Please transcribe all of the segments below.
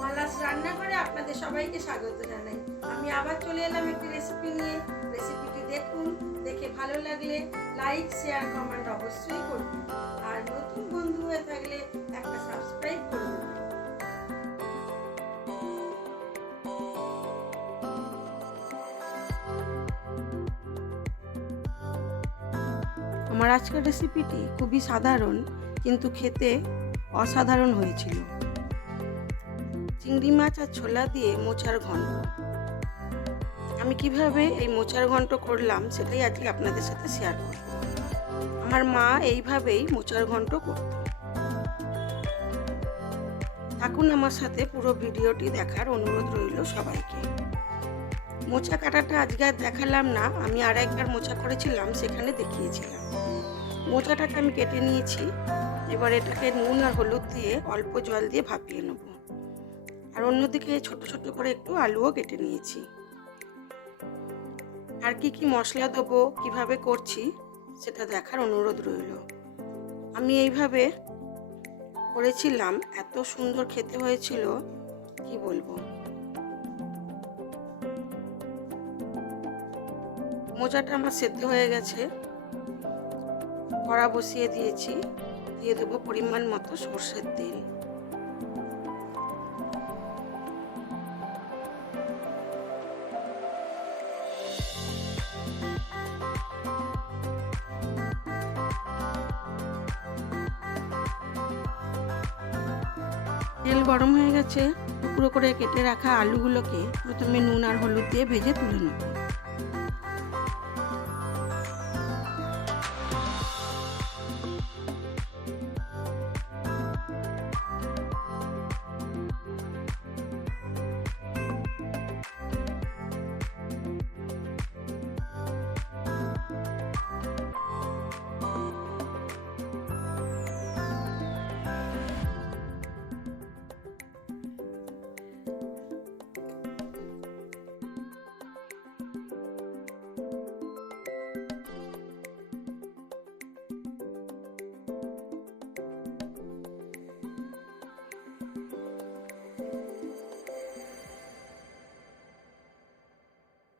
মালাস রান্নাঘরে আপনাদের সবাইকে স্বাগত জানাই। আমি আবার চলে এলাম একটি রেসিপি নিয়ে। রেসিপিটি দেখুন, দেখে ভালো লাগলে লাইক শেয়ার কমেন্ট অবশ্যই করবেন আর নতুন বন্ধু হয়ে থাকলে একটা সাবস্ক্রাইব করে দেবেন আমার আজকের রেসিপিটি খুবই সাধারণ, কিন্তু খেতে অসাধারণ হয়েছিল। চিংড়ি মাছ আর ছোলা দিয়ে মোচার ঘন্ট। আমি কীভাবে এই মোচার ঘন্ট করলাম সেটাই আজকে আপনাদের সাথে শেয়ার করব। আমার মা এইভাবেই মোচার ঘন্ট করত। থাকুন আমার সাথে পুরো ভিডিওটি দেখার অনুরোধ রইল সবাইকে। মোচা কাটাটা আজকে আর দেখালাম না, আমি আর একবার মোচা করেছিলাম, সেখানে দেখিয়েছিলাম। মোচাটাকে আমি কেটে নিয়েছি, এবার এটাকে নুন আর হলুদ দিয়ে অল্প জল দিয়ে ভাপিয়ে নেব। আর অন্যদিকে ছোট ছোট করে একটু আলুও কেটে নিয়েছি। আর কি কি মশলা দেবো, কীভাবে করছি, সেটা দেখার অনুরোধ রইল। আমি এইভাবে করেছিলাম, এত সুন্দর খেতে হয়েছিল, কি বলব? মোজাটা আমার সেদ্ধ হয়ে গেছে। কড়া বসিয়ে দিয়েছি, দিয়ে দেবো পরিমাণ মতো সর্ষের তেল। তেল গরম হয়ে গেছে টুকরো করে কেটে রাখা আলুগুলোকে প্রথমে নুন আর হলুদ দিয়ে ভেজে তুলে নেব।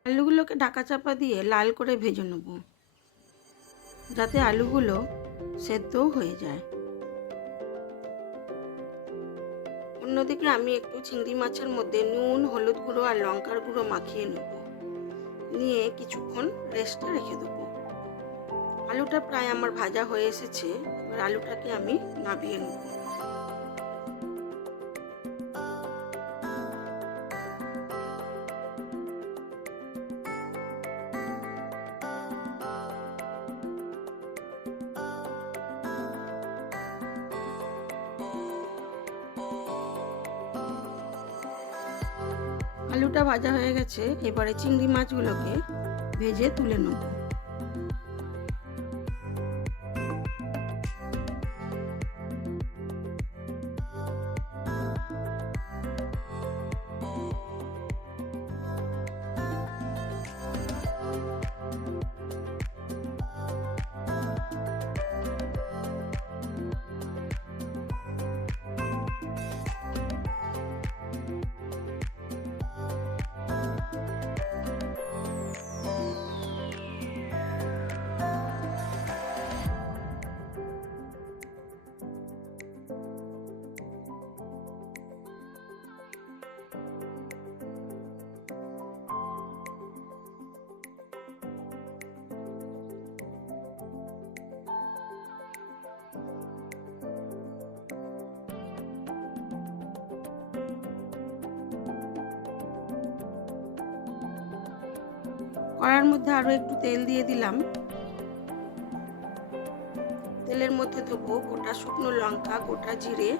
আলুগুলোকে ঢাকা চাপা দিয়ে লাল করে ভেজে নেব, যাতে আলুগুলো সেদ্ধও হয়ে যায়। অন্যদিকে আমি একটু চিংড়ি মাছের মধ্যে নুন, হলুদ গুঁড়ো আর লঙ্কার গুঁড়ো মাখিয়ে নেব। নিয়ে কিছুক্ষণ রেস্টে রেখে দেবো। আলুটা প্রায় আমার ভাজা হয়ে এসেছে, এবার আলুটাকে আমি নাবিয়ে নেব। ভাজা হয়ে গেছে এবারে চিংড়ি মাছগুলোকে ভেজে তুলে নেব। কড়ার মধ্যে আরও একটু তেল দিয়ে দিলাম। তেলের মধ্যে দেবো গোটা শুকনো লঙ্কা, গোটা জিরে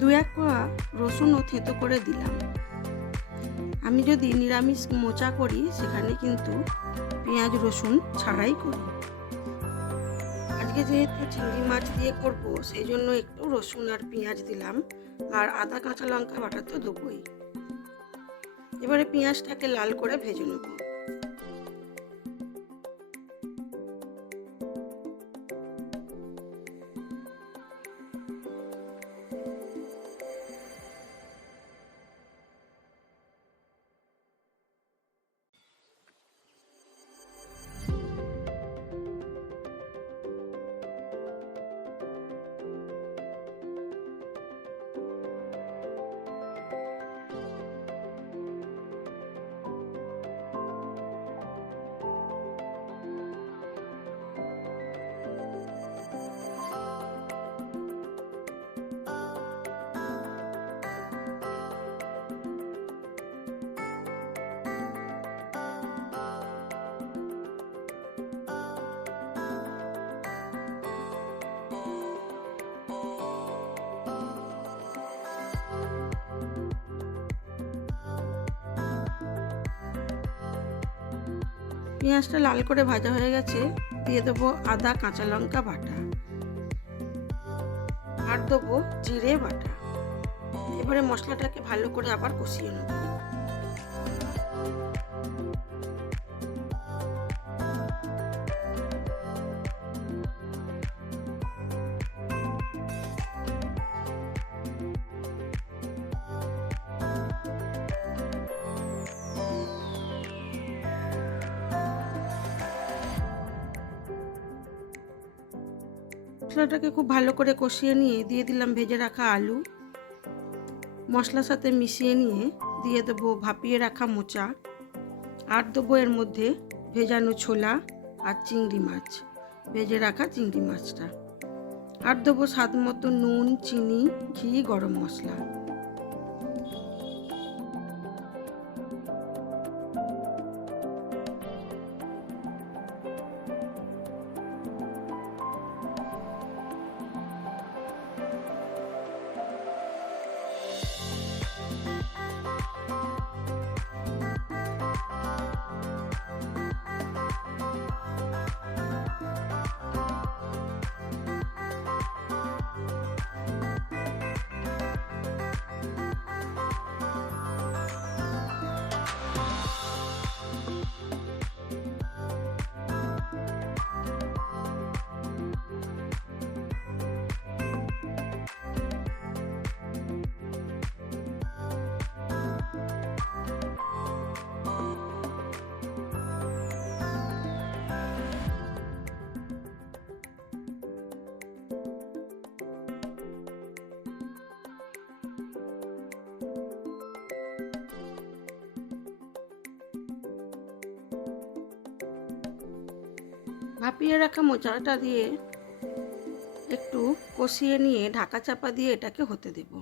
দু এক কোয়া রসুন ও থেতো করে দিলাম। আমি যদি নিরামিষ মোচা করি, সেখানে কিন্তু পেঁয়াজ, রসুন ছাড়াই করি। আজকে যেহেতু চিংড়ি মাছ দিয়ে করব, সেই জন্য একটু রসুন আর পেঁয়াজ দিলাম। আর আদা, কাঁচা লঙ্কা বাটা তো দেবই। এবারে পেঁয়াজটাকে লাল করে ভেজে নেব। পেঁয়াজটা লাল করে ভাজা হয়ে গেছে, দিয়ে দেবো আদা, কাঁচা লঙ্কা বাটা। আর দেবো জিরে বাটা। এবারে মশলাটাকে ভালো করে আবার কষিয়ে নেব। মশলাটাকে খুব ভালো করে কষিয়ে নিয়ে দিয়ে দিলাম ভেজে রাখা আলু। মশলার সাথে মিশিয়ে নিয়ে দিয়ে দেবো ভাপিয়ে রাখা মোচা। আর দেবো এর মধ্যে ভেজানো ছোলা আর চিংড়ি মাছ, ভেজে রাখা চিংড়ি মাছটা। আর দেবো স্বাদ মতো নুন, চিনি, ঘি, গরম মশলা। ভাপিয়ে রাখা মোচাটা দিয়ে একটু কষিয়ে নিয়ে ঢাকা চাপা দিয়ে এটাকে হতে দেব।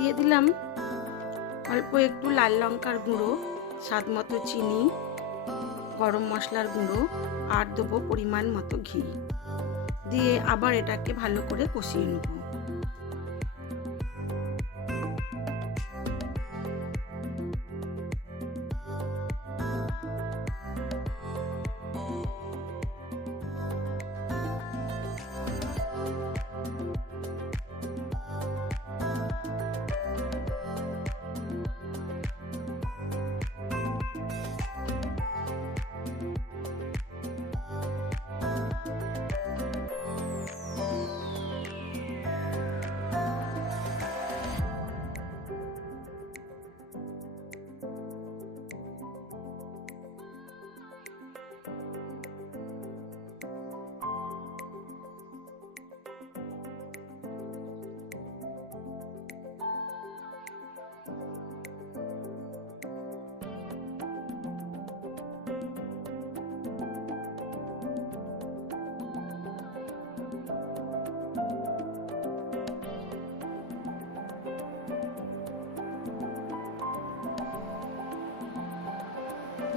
দিয়ে দিলাম। অল্প একটু লাল লঙ্কার গুঁড়ো, স্বাদ মতো চিনি, গরম মশলার গুঁড়ো আর দেবো পরিমাণ মতো ঘি। দিয়ে আবার এটাকে ভালো করে কষিয়ে নেব।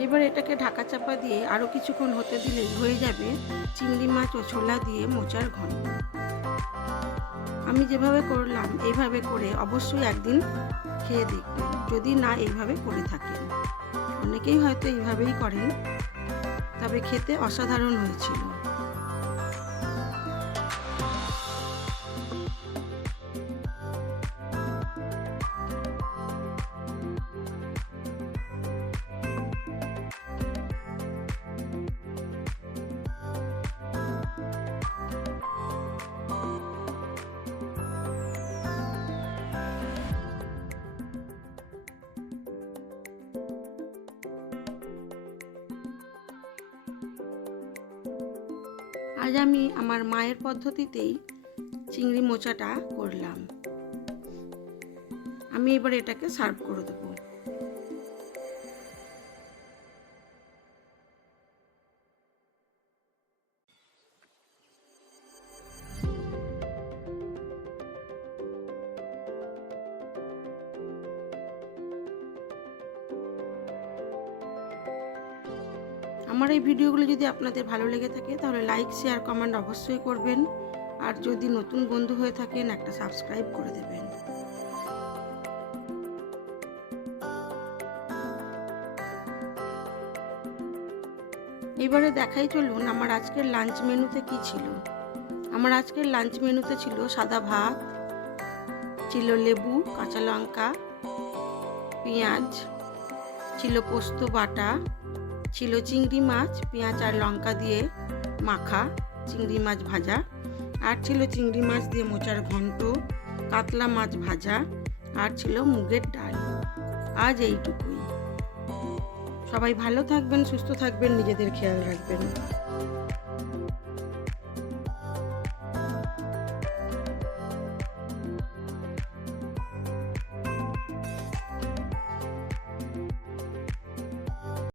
এবার এটাকে ঢাকা চাপা দিয়ে আরও কিছুক্ষণ হতে দিলেই হয়ে যাবে চিংড়ি মাছ ও ছোলা দিয়ে মোচার ঘন্ট আমি যেভাবে করলাম, এইভাবে করে অবশ্যই একদিন খেয়ে দেখবেন, যদি না এইভাবে করে থাকেন। অনেকেই হয়তো এইভাবেই করেন, তবে খেতে অসাধারণ হয়েছিল। আজ আমি আমার মায়ের পদ্ধতিতেই চিংড়ি মোচাটা করলাম। আমি এবার এটাকে সার্ভ করে দেবো। আমার এই ভিডিওগুলো যদি আপনাদের ভালো লেগে থাকে, তাহলে লাইক শেয়ার কমেন্ট অবশ্যই করবেন। আর যদি নতুন বন্ধু হয়ে থাকেন, একটা সাবস্ক্রাইব করে দেবেন। এবারে দেখাই চলুন আমার আজকের লাঞ্চ মেনুতে কি ছিল। আমার আজকের লাঞ্চ মেনুতে ছিল সাদা ভাত, ছিল লেবু, কাঁচা লঙ্কা, পেঁয়াজ, ছিল পোস্ত বাটা ছিল চিংড়ি মাছ, পেঁয়াজ আর লঙ্কা দিয়ে মাখা, চিংড়ি মাছ ভাজা। আর ছিল চিংড়ি মাছ দিয়ে মোচার ঘন্ট, কাতলা মাছ ভাজা, আর ছিল মুগের ডাল। আজ এইটুকুই। সবাই ভালো থাকবেন, সুস্থ থাকবেন, নিজেদের খেয়াল রাখবেন।